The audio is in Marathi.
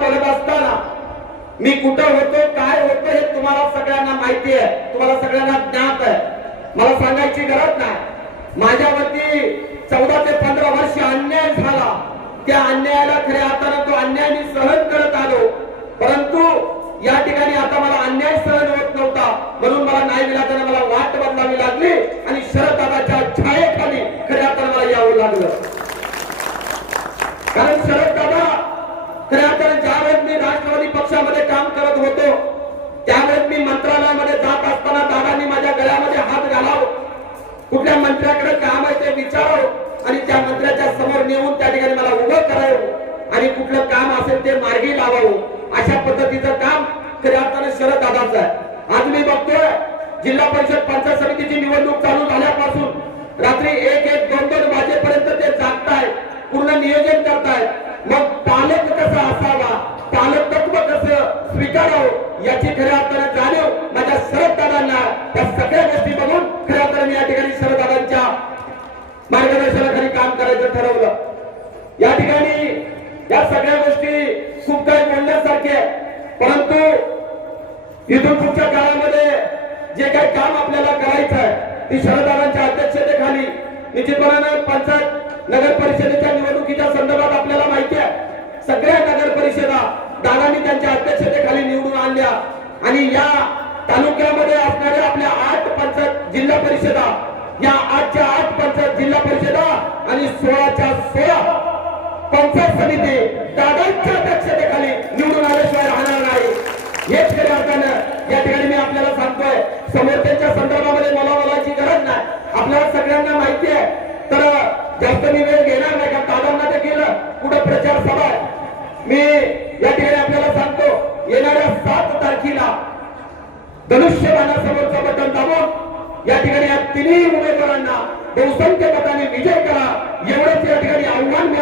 बोलत असताना मी कुठं होतो, काय होतं हे तुम्हाला सगळ्यांना माहिती आहे, तुम्हाला सगळ्यांना ज्ञात आहे, मला सांगायची गरज नाही। माझ्यावरती 14 ते 15 वर्ष अन्याय झाला, त्या अन्यायाला खऱ्या अर्थाने तो अन्याय मी सहन करत आलो, परंतु या ठिकाणी आता मला अन्याय सहन होत नव्हता, म्हणून मला नाही मिळाल्याने मला वाट बदलावी लागली आणि शरददादाच्या छायेखाली खऱ्या अर्थाने मला यावं लागलं। कारण शरददादा खऱ्या अर्थाने ज्यावेळेस मी राष्ट्रवादी पक्षामध्ये काम करत होतो, त्यावेळेस मी मंत्रालयामध्ये जात असताना दादांनी माझ्या गळ्यामध्ये हात घालावं, कुठल्या मंत्र्याकडे काम आहे ते विचारावं आणि त्या मंत्र्याच्या समोर नेऊन त्या ठिकाणी मला उभं करावं आणि कुठलं काम असेल ते मार्गी लावावं, अशा पद्धतीचं काम खऱ्या अर्थाने शरददादाचं आहे। आज मी बघतोय जिल्हा परिषद पंचायत समितीची निवडणूक चालू झाल्यापासून रात्री 1-1, 2-2 वाजेपर्यंत ते जागतायत, पूर्ण नियोजन करतायत। मग पालक कसा असावा, पालक तत्व कसं स्वीकारावं याची खऱ्या अर्थाने जाणीव माझ्या शरददादांना, त्या सगळ्या गोष्टी बघून खऱ्या अर्थाने मी या ठिकाणी शरददादांच्या मार्गदर्शनाखाली काम करायचं ठरवलं। या ठिकाणी या सगळ्या गोष्टी खूप काही बोलण्यासारखे, परंतु इथून पुढच्या काळामध्ये जे काही काम आपल्याला करायचं आहे ती शरददादांच्या अध्यक्षतेखाली निश्चितपणाने पंचायत नगर परिषदेच्या निवडणुकीच्या संदर्भात आपल्याला माहिती आहे, सगळ्या नगर परिषदा दादांनी त्यांच्या अध्यक्षतेखाली निवडून आणल्या आणि या तालुक्यामध्ये असणाऱ्या आपल्या 8 पंचायत जिल्हा परिषदा, या 8च्या 8 पंचायत जिल्हा परिषदा आणि 16च्या 16 पंचायत समिती दादांच्या अध्यक्षतेखाली निवडून आल्याशिवाय राहणार नाही। हेच खऱ्या अर्थानं या ठिकाणी मी आपल्याला सांगतोय, समोरच्या संदर्भामध्ये मला बोलायची गरज नाही, आपल्याला सगळ्यांना माहिती आहे। तर जास्त मी वेळ घेणार नाही, कारण दादांना ते केलं कुठं प्रचार सभा आहे। मी या ठिकाणी आपल्याला सांगतो, येणाऱ्या 7 तारखेला धनुष्यबाणासमोरचं बटन दाबून या ठिकाणी या तिन्ही उमेदवारांना बहुसंख्य मताने विजय करा, एवढंच या ठिकाणी आव्हान मी